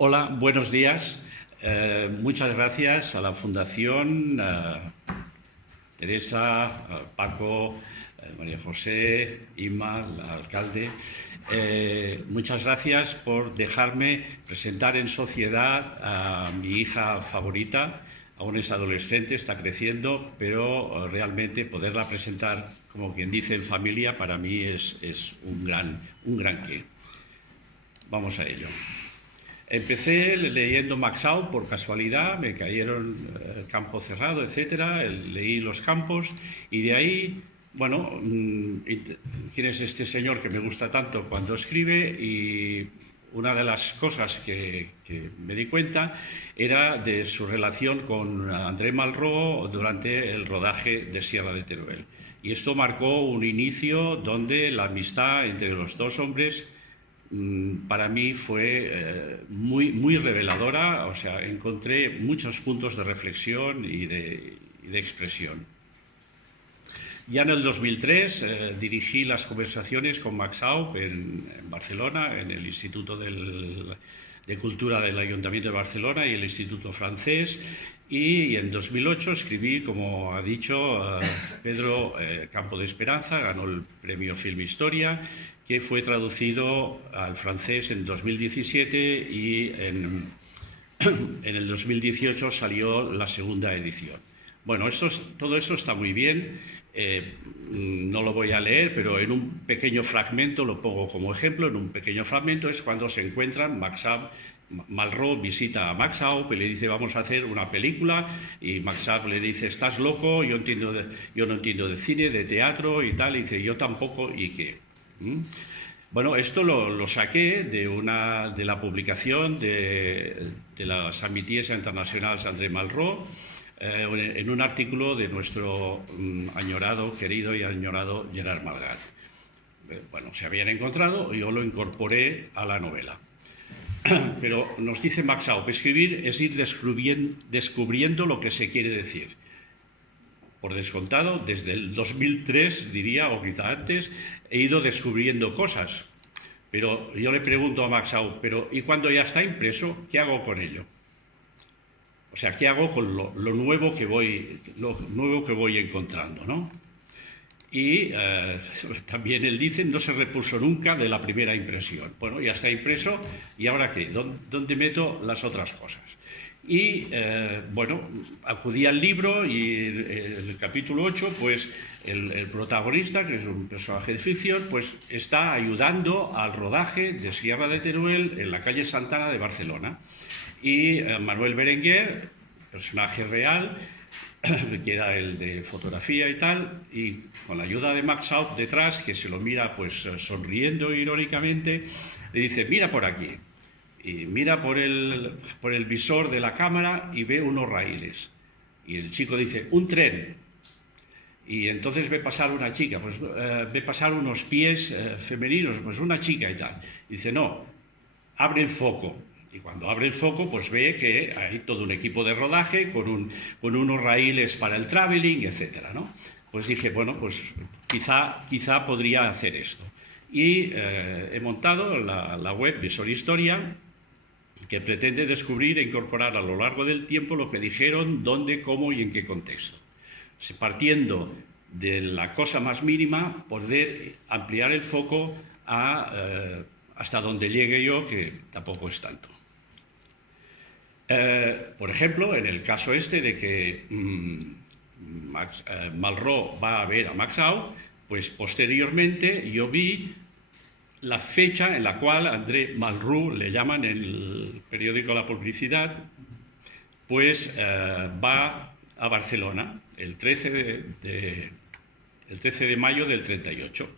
Hola, buenos días. Muchas gracias a la Fundación, Teresa, a Paco, María José, Inma, el alcalde. Muchas gracias por dejarme presentar en sociedad a mi hija favorita. Aún es adolescente, está creciendo, pero realmente poderla presentar, como quien dice, en familia, para mí es un gran qué. Vamos a ello. Empecé leyendo Max Out por casualidad, me cayeron Campo Cerrado, etcétera, leí Los Campos y de ahí, bueno, ¿quién es este señor que me gusta tanto cuando escribe? Y una de las cosas que me di cuenta era de su relación con André Malraux durante el rodaje de Sierra de Teruel. Y esto marcó un inicio donde la amistad entre los dos hombres para mí fue muy reveladora. O sea, encontré muchos puntos de reflexión y de expresión. Ya en el 2003 dirigí las conversaciones con Max Aup en Barcelona, en el Instituto de Cultura del Ayuntamiento de Barcelona y el Instituto Francés, y en 2008 escribí, como ha dicho Pedro, Campo de Esperanza, ganó el premio Film Historia, que fue traducido al francés en 2017 y en el 2018 salió la segunda edición. Bueno, todo esto está muy bien, no lo voy a leer, pero en un pequeño fragmento, lo pongo como ejemplo, en un pequeño fragmento es cuando se encuentran Malraux visita a Max Aup y le dice vamos a hacer una película, y Max Aup le dice estás loco, yo no entiendo de cine, de teatro y tal, y dice yo tampoco, ¿y qué? Bueno, esto lo saqué de la publicación de las Amitiés Internacionales André Malraux, en un artículo de nuestro querido y añorado Gerard Malgat. Bueno, se habían encontrado y yo lo incorporé a la novela. Pero nos dice Max Aup, escribir es ir descubriendo lo que se quiere decir. Por descontado, desde el 2003, diría, o quizá antes, he ido descubriendo cosas. Pero yo le pregunto a Max Aup, ¿y cuando ya está impreso, qué hago con ello? O sea, ¿qué hago con lo nuevo que voy encontrando, ¿no? Y también él dice, no se repuso nunca de la primera impresión. Bueno, ya está impreso, ¿y ahora qué? ¿Dónde meto las otras cosas? Y bueno, acudí al libro y en el capítulo 8, pues el protagonista, que es un personaje de ficción, pues está ayudando al rodaje de Sierra de Teruel en la calle Santana de Barcelona. Y Manuel Berenguer, personaje real, que era el de fotografía y tal, y con la ayuda de Max Aup detrás, que se lo mira pues sonriendo irónicamente, le dice, mira por aquí, y mira por el visor de la cámara y ve unos raíles, y el chico dice, un tren, y entonces ve pasar una chica, pues ve pasar unos pies femeninos, pues una chica y tal, y dice, no, abre el foco. Y cuando abre el foco, pues ve que hay todo un equipo de rodaje con unos raíles para el traveling, etcétera, ¿no? Pues dije, bueno, pues quizá podría hacer esto. Y he montado la web Visor Historia, que pretende descubrir e incorporar a lo largo del tiempo lo que dijeron, dónde, cómo y en qué contexto. Partiendo de la cosa más mínima, poder ampliar el foco hasta donde llegue yo, que tampoco es tanto. Por ejemplo, en el caso este de que Malraux va a ver a Max Aup, pues posteriormente yo vi la fecha en la cual André Malraux, le llaman en el periódico La Publicidad, pues va a Barcelona el 13 de mayo del 38.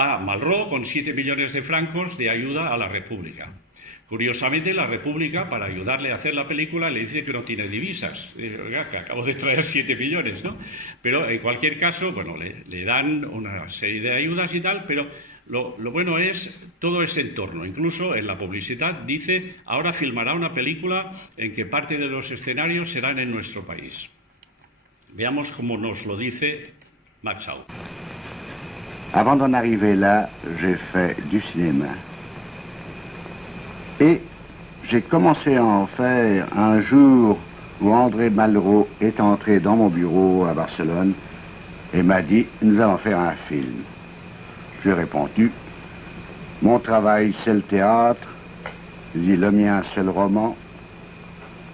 Va Malraux con 7 millones de francos de ayuda a la República. Curiosamente, la República, para ayudarle a hacer la película, le dice que no tiene divisas. Oiga, que acabo de traer 7 millones, ¿no? Pero en cualquier caso, bueno, le dan una serie de ayudas y tal, pero lo bueno es todo ese entorno. Incluso en la publicidad dice, ahora filmará una película en que parte de los escenarios serán en nuestro país. Veamos cómo nos lo dice Max Aup. Avant d'en arriver là, j'ai fait du cinéma. Et j'ai commencé à en faire un jour où André Malraux est entré dans mon bureau à Barcelone et m'a dit « Nous allons faire un film ». J'ai répondu « Mon travail, c'est le théâtre. » J'ai dit « Le mien, c'est le roman.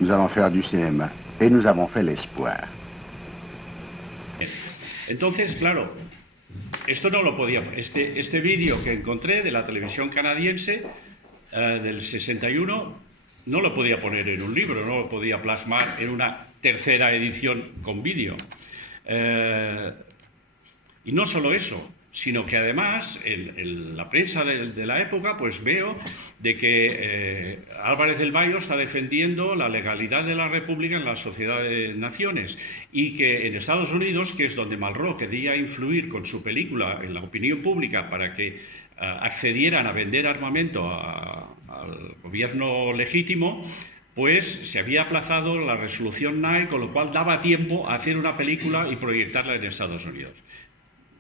Nous allons faire du cinéma. » Et nous avons fait L'Espoir. Entonces, claro, esto no lo podía... Este vídeo que encontré de la televisión canadiense del 61 no lo podía poner en un libro, no lo podía plasmar en una tercera edición con vídeo. Y no solo eso, sino que además en la prensa de la época pues veo de que Álvarez del Valle está defendiendo la legalidad de la República en la Sociedad de Naciones y que en Estados Unidos, que es donde Malraux quería influir con su película en la opinión pública para que accedieran a vender armamento al gobierno legítimo, pues se había aplazado la resolución Nye, con lo cual daba tiempo a hacer una película y proyectarla en Estados Unidos.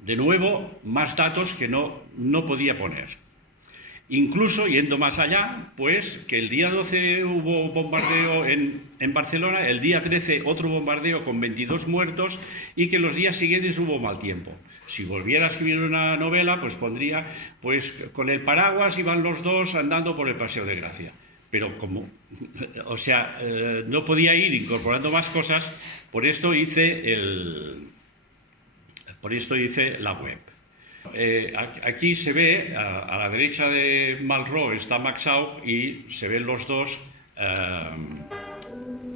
De nuevo, más datos que no podía poner. Incluso, yendo más allá, pues que el día 12 hubo bombardeo en Barcelona, el día 13 otro bombardeo con 22 muertos y que los días siguientes hubo mal tiempo. Si volviera a escribir una novela, pues pondría, pues con el paraguas iban los dos andando por el Paseo de Gracia. Pero como, o sea, no podía ir incorporando más cosas, por esto hice la web. Aquí se ve, a la derecha de Malraux está Maxau y se ven los dos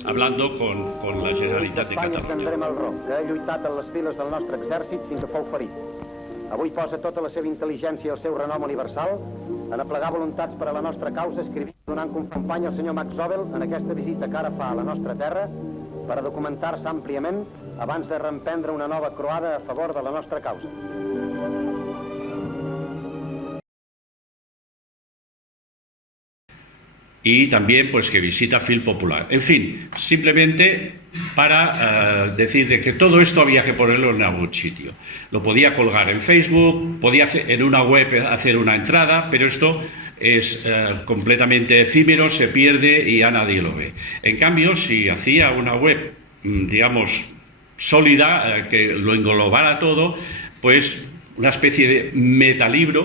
hablando con la Generalitat de Catalunya. André Malraux, que ha lluitat en les files del nostre exèrcit fins que fou ferit. Avui posa tota la seva intel·ligència i el seu renom universal en aplegar voluntats per a la nostra causa, escrivint i donant company al senyor Max Zobel en aquesta visita que ara fa a la nostra terra per a documentar-se àmpliament abans de reemprendre una nova croada a favor de la nostra causa. Y también pues que visita Film Popular. En fin, simplemente para decir de que todo esto había que ponerlo en algún sitio. Lo podía colgar en Facebook, podía hacer, en una web hacer una entrada, pero esto es completamente efímero, se pierde y ya nadie lo ve. En cambio, si hacía una web, digamos, sólida, que lo englobara todo, pues una especie de metalibro,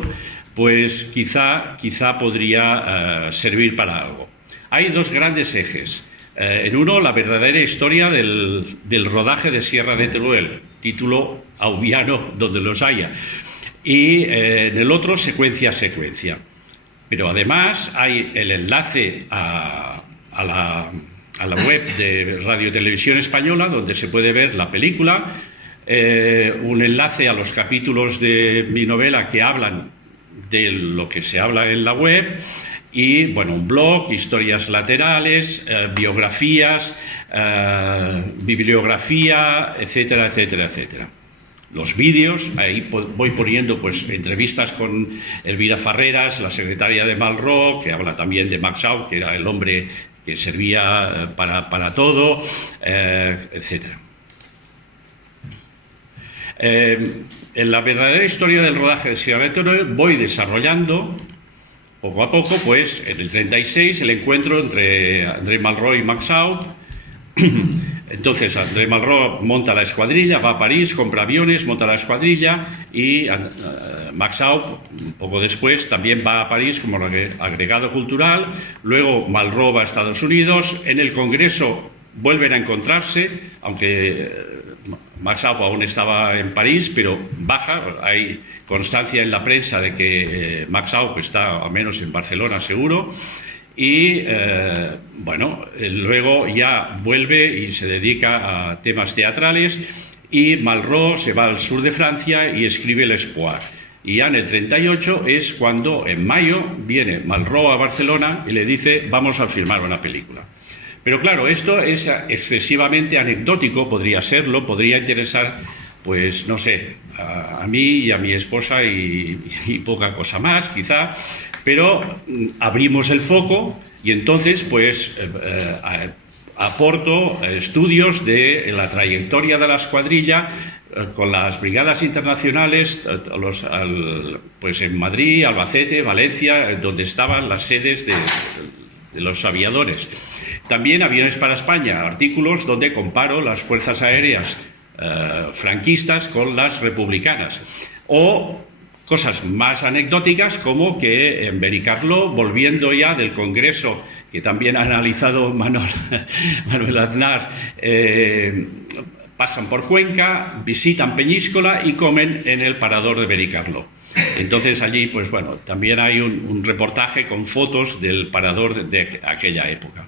pues quizá podría servir para algo. Hay dos grandes ejes. En uno, la verdadera historia del rodaje de Sierra de Teruel, título aubiano donde los haya. Y en el otro, secuencia a secuencia. Pero además hay el enlace a la web de Radio Televisión Española, donde se puede ver la película, un enlace a los capítulos de mi novela que hablan de lo que se habla en la web y, bueno, un blog, historias laterales, biografías, bibliografía, etcétera, etcétera, etcétera. Los vídeos, ahí voy poniendo pues entrevistas con Elvira Farreras, la secretaria de Malraux, que habla también de Maxau, que era el hombre que servía para todo, etcétera. En la verdadera historia del rodaje de Sierra de Teruel voy desarrollando poco a poco, pues en el 36 el encuentro entre André Malraux y Maxau. Entonces André Malraux monta la escuadrilla, va a París, compra aviones, monta la escuadrilla y Maxau, poco después, también va a París como agregado cultural. Luego Malraux va a Estados Unidos. En el Congreso vuelven a encontrarse, aunque Maxau aún estaba en París, pero baja. Hay constancia en la prensa de que Maxau está al menos en Barcelona seguro. Y bueno, luego ya vuelve y se dedica a temas teatrales y Malraux se va al sur de Francia y escribe L'Espoir. Y ya en el 38 es cuando en mayo viene Malraux a Barcelona y le dice vamos a filmar una película. Pero claro, esto es excesivamente anecdótico, podría serlo, podría interesar, pues no sé, a mí y a mi esposa y poca cosa más, quizá, pero abrimos el foco y entonces pues aporto estudios de la trayectoria de la escuadrilla con las brigadas internacionales, pues en Madrid, Albacete, Valencia, donde estaban las sedes los aviadores. También Aviones para España, artículos donde comparo las fuerzas aéreas franquistas con las republicanas. O cosas más anecdóticas, como que en Benicarló, volviendo ya del Congreso, que también ha analizado Manuel Aznar, pasan por Cuenca, visitan Peñíscola y comen en el parador de Benicarló. Entonces allí, pues bueno, también hay un reportaje con fotos del parador de aquella época.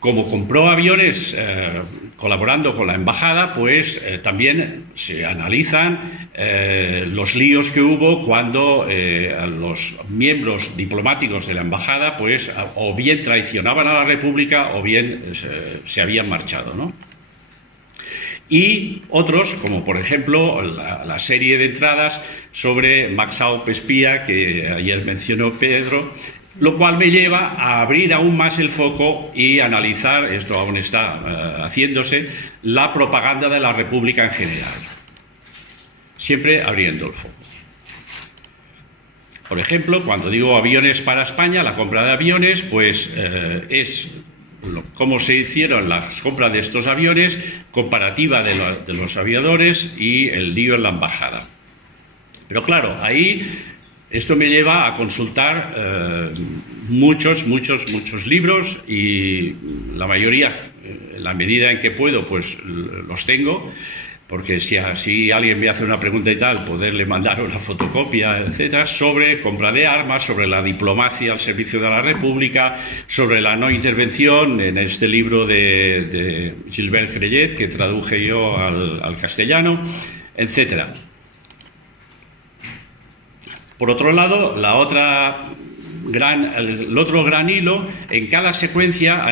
Como compró aviones colaborando con la embajada, pues también se analizan los líos que hubo cuando los miembros diplomáticos de la embajada, pues o bien traicionaban a la República o bien se habían marchado, ¿no? Y otros, como por ejemplo la serie de entradas sobre Maxau Pespía, que ayer mencionó Pedro, lo cual me lleva a abrir aún más el foco y analizar, esto aún está haciéndose, la propaganda de la República en general. Siempre abriendo el foco. Por ejemplo, cuando digo Aviones para España, la compra de aviones, pues es cómo se hicieron las compras de estos aviones, comparativa de los aviadores y el lío en la embajada. Pero claro, ahí esto me lleva a consultar muchos libros, y la mayoría, en la medida en que puedo, pues los tengo, porque si alguien me hace una pregunta y tal, poderle mandar una fotocopia, etcétera, sobre compra de armas, sobre la diplomacia al servicio de la República, sobre la no intervención, en este libro de Gilbert Grellet, que traduje yo al castellano, etcétera. Por otro lado, el otro gran hilo, en cada secuencia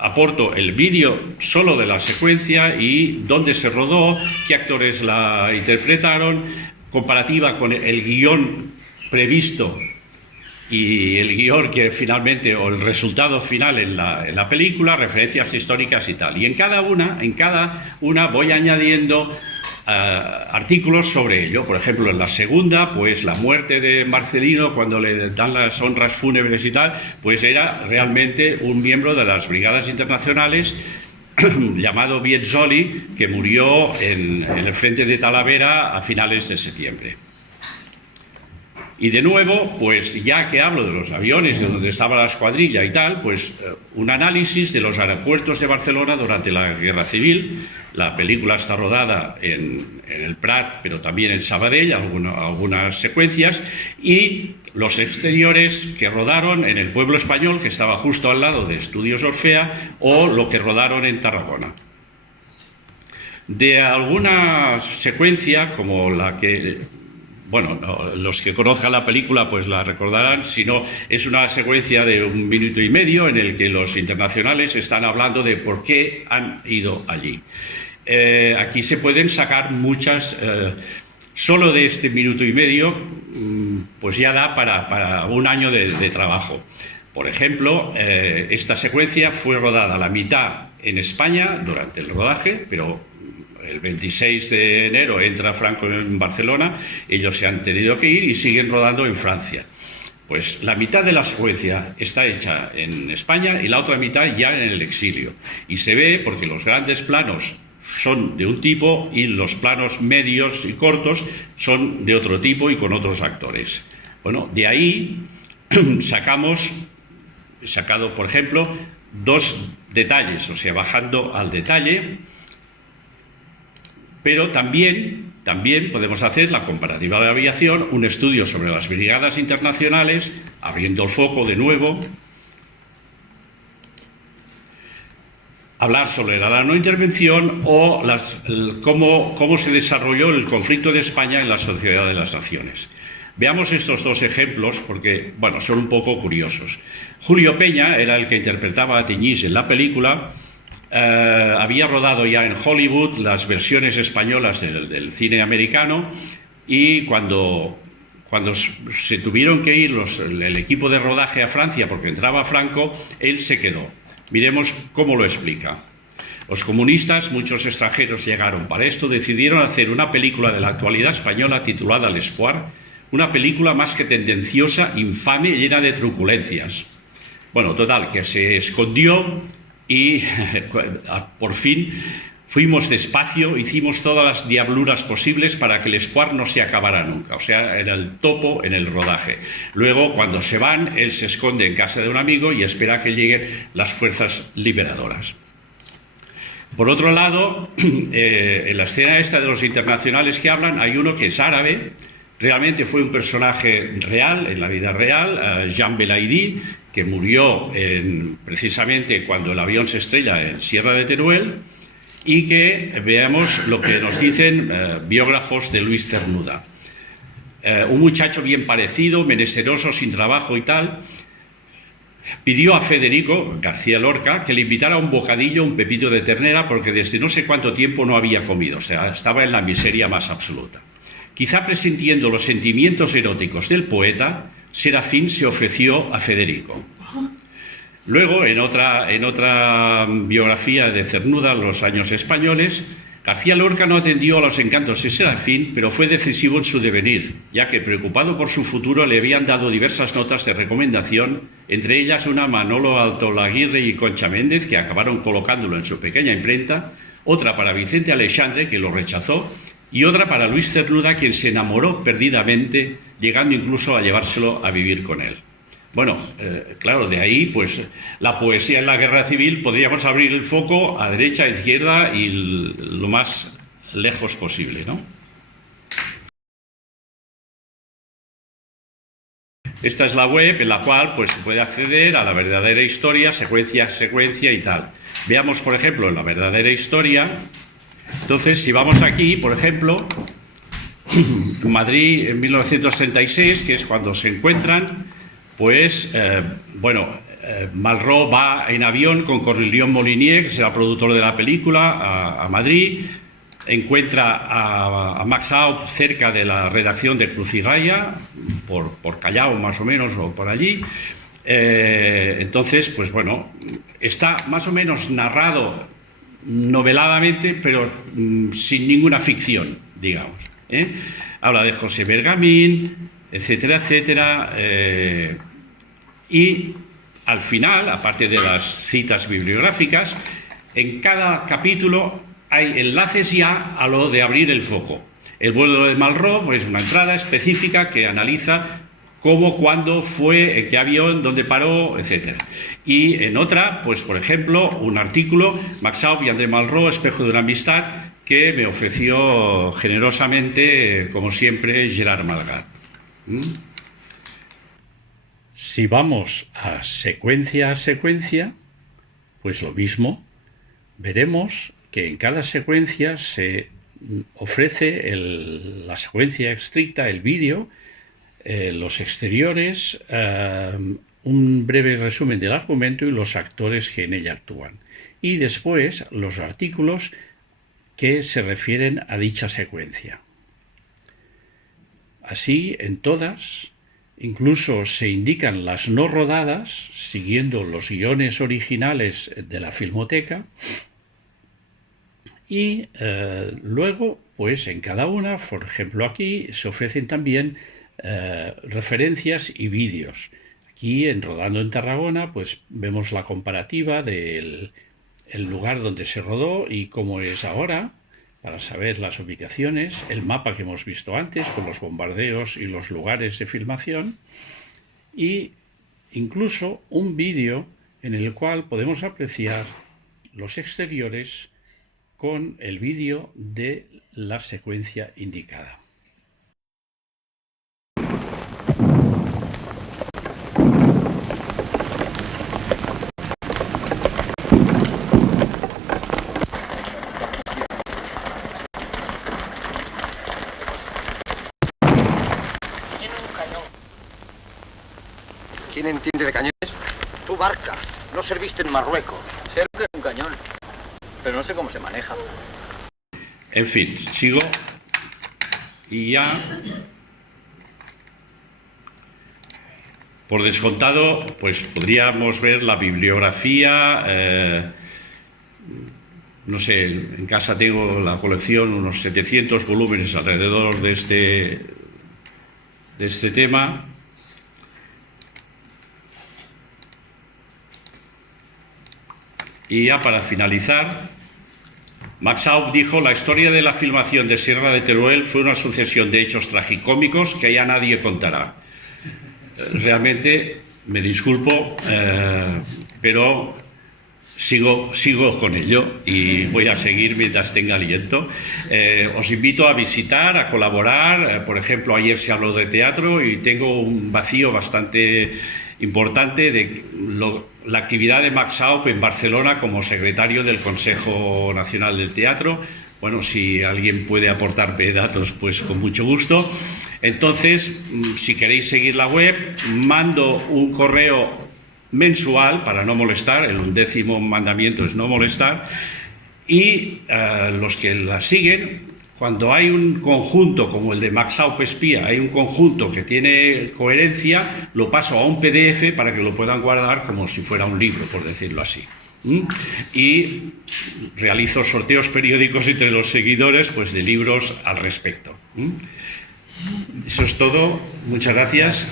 aporto el vídeo solo de la secuencia y dónde se rodó, qué actores la interpretaron, comparativa con el guión previsto y el guión que finalmente, o el resultado final en la película, referencias históricas y tal. Y en cada una voy añadiendo artículos sobre ello. Por ejemplo, en la segunda, pues la muerte de Marcelino, cuando le dan las honras fúnebres y tal, pues era realmente un miembro de las brigadas internacionales llamado Viezzoli, que murió en el frente de Talavera a finales de septiembre. Y de nuevo, pues ya que hablo de los aviones, de donde estaba la escuadrilla y tal, pues un análisis de los aeropuertos de Barcelona durante la Guerra Civil. La película está rodada en el Prat, pero también en Sabadell, algunas secuencias, y los exteriores que rodaron en el pueblo español, que estaba justo al lado de Estudios Orfea, o lo que rodaron en Tarragona. De alguna secuencia, como la que... Bueno, los que conozcan la película pues la recordarán, si no, es una secuencia de 1 minuto y medio en el que los internacionales están hablando de por qué han ido allí. Aquí se pueden sacar muchas, solo de este 1 minuto y medio, pues ya da para 1 año de trabajo. Por ejemplo, esta secuencia fue rodada a la mitad en España durante el rodaje, pero el 26 de enero entra Franco en Barcelona, ellos se han tenido que ir y siguen rodando en Francia. Pues la mitad de la secuencia está hecha en España y la otra mitad ya en el exilio. Y se ve porque los grandes planos son de un tipo y los planos medios y cortos son de otro tipo y con otros actores. Bueno, de ahí sacado, por ejemplo, 2 detalles, o sea, bajando al detalle. Pero también podemos hacer la comparativa de la aviación, un estudio sobre las brigadas internacionales, abriendo el foco de nuevo, hablar sobre la no intervención o cómo se desarrolló el conflicto de España en la Sociedad de las Naciones. Veamos estos 2 ejemplos porque, bueno, son un poco curiosos. Julio Peña era el que interpretaba a Tiñís en la película. Había rodado ya en Hollywood las versiones españolas del cine americano, y cuando se tuvieron que ir el equipo de rodaje a Francia porque entraba Franco, él se quedó. Miremos cómo lo explica. Los comunistas, muchos extranjeros llegaron para esto, decidieron hacer una película de la actualidad española titulada L'Espoir, una película más que tendenciosa, infame y llena de truculencias. Bueno, total, que se escondió y por fin fuimos despacio, hicimos todas las diabluras posibles para que el Espoir no se acabara nunca. O sea, era el topo en el rodaje. Luego, cuando se van, él se esconde en casa de un amigo y espera que lleguen las fuerzas liberadoras. Por otro lado, en la escena esta de los internacionales que hablan, hay uno que es árabe. Realmente fue un personaje real, en la vida real, Jean Belaïdi, que murió precisamente cuando el avión se estrella en Sierra de Teruel, y que veamos lo que nos dicen biógrafos de Luis Cernuda. Un muchacho bien parecido, menesteroso, sin trabajo y tal, pidió a Federico García Lorca que le invitara un bocadillo, un pepito de ternera, porque desde no sé cuánto tiempo no había comido, o sea, estaba en la miseria más absoluta. Quizá presintiendo los sentimientos eróticos del poeta, Serafín se ofreció a Federico. Luego, en otra biografía de Cernuda, Los años españoles, García Lorca no atendió a los encantos de Serafín, pero fue decisivo en su devenir, ya que, preocupado por su futuro, le habían dado diversas notas de recomendación, entre ellas una a Manolo Altolaguirre y Concha Méndez, que acabaron colocándolo en su pequeña imprenta, otra para Vicente Aleixandre, que lo rechazó, y otra para Luis Cernuda, quien se enamoró perdidamente, llegando incluso a llevárselo a vivir con él. Bueno, claro, de ahí, pues, la poesía en la guerra civil, podríamos abrir el foco a derecha, a izquierda y lo más lejos posible, ¿no? Esta es la web en la cual, pues, se puede acceder a la verdadera historia, secuencia a secuencia y tal. Veamos, por ejemplo, en la verdadera historia. Entonces, si vamos aquí, por ejemplo, Madrid en 1936, que es cuando se encuentran, pues, Malraux va en avión con Cornelión Molinier, que será productor de la película, a Madrid, encuentra a Max Aub cerca de la redacción de Cruz y Raya, por Callao más o menos, o por allí. Entonces, pues bueno, está más o menos narrado noveladamente, pero sin ninguna ficción, digamos. Habla de José Bergamín, etcétera, etcétera. Y al final, aparte de las citas bibliográficas, en cada capítulo hay enlaces ya a lo de abrir el foco. El vuelo de Malraux, pues una entrada específica que analiza cómo, cuándo fue, en qué avión, dónde paró, etc. Y en otra, pues por ejemplo, un artículo, Max Aub y André Malraux, Espejo de una amistad, que me ofreció generosamente, como siempre, Gerard Malgat. Si vamos a secuencia, pues lo mismo, veremos que en cada secuencia se ofrece la secuencia estricta, el vídeo, los exteriores, un breve resumen del argumento y los actores que en ella actúan. Y después los artículos que se refieren a dicha secuencia. Así, en todas, incluso se indican las no rodadas, siguiendo los guiones originales de la Filmoteca, y luego, pues en cada una, por ejemplo aquí, se ofrecen también referencias y vídeos. Aquí, en Rodando en Tarragona, pues vemos la comparativa del lugar donde se rodó y cómo es ahora, para saber las ubicaciones, el mapa que hemos visto antes con los bombardeos y los lugares de filmación, y incluso un vídeo en el cual podemos apreciar los exteriores con el vídeo de la secuencia indicada. ¿Quién entiende de cañones? Tú, Barca. No serviste en Marruecos. Sé lo que es un cañón, pero no sé cómo se maneja. En fin, sigo. Y ya, por descontado, pues podríamos ver la bibliografía. No sé, en casa tengo la colección, unos 700 volúmenes alrededor de este tema. Y ya para finalizar, Max Aub dijo: la historia de la filmación de Sierra de Teruel fue una sucesión de hechos tragicómicos que ya nadie contará. Realmente, me disculpo, pero sigo con ello y voy a seguir mientras tenga aliento. Os invito a visitar, a colaborar. Por ejemplo, ayer se habló de teatro y tengo un vacío bastante importante de la actividad de Max Aub en Barcelona como secretario del Consejo Nacional del Teatro. Bueno, si alguien puede aportarme datos, pues con mucho gusto. Entonces, si queréis seguir la web, mando un correo mensual para no molestar. El 11º mandamiento es no molestar. Y los que la siguen, cuando hay un conjunto como el de Max Aub Espía, hay un conjunto que tiene coherencia, lo paso a un PDF para que lo puedan guardar como si fuera un libro, por decirlo así. Y realizo sorteos periódicos entre los seguidores, pues, de libros al respecto. Eso es todo. Muchas gracias.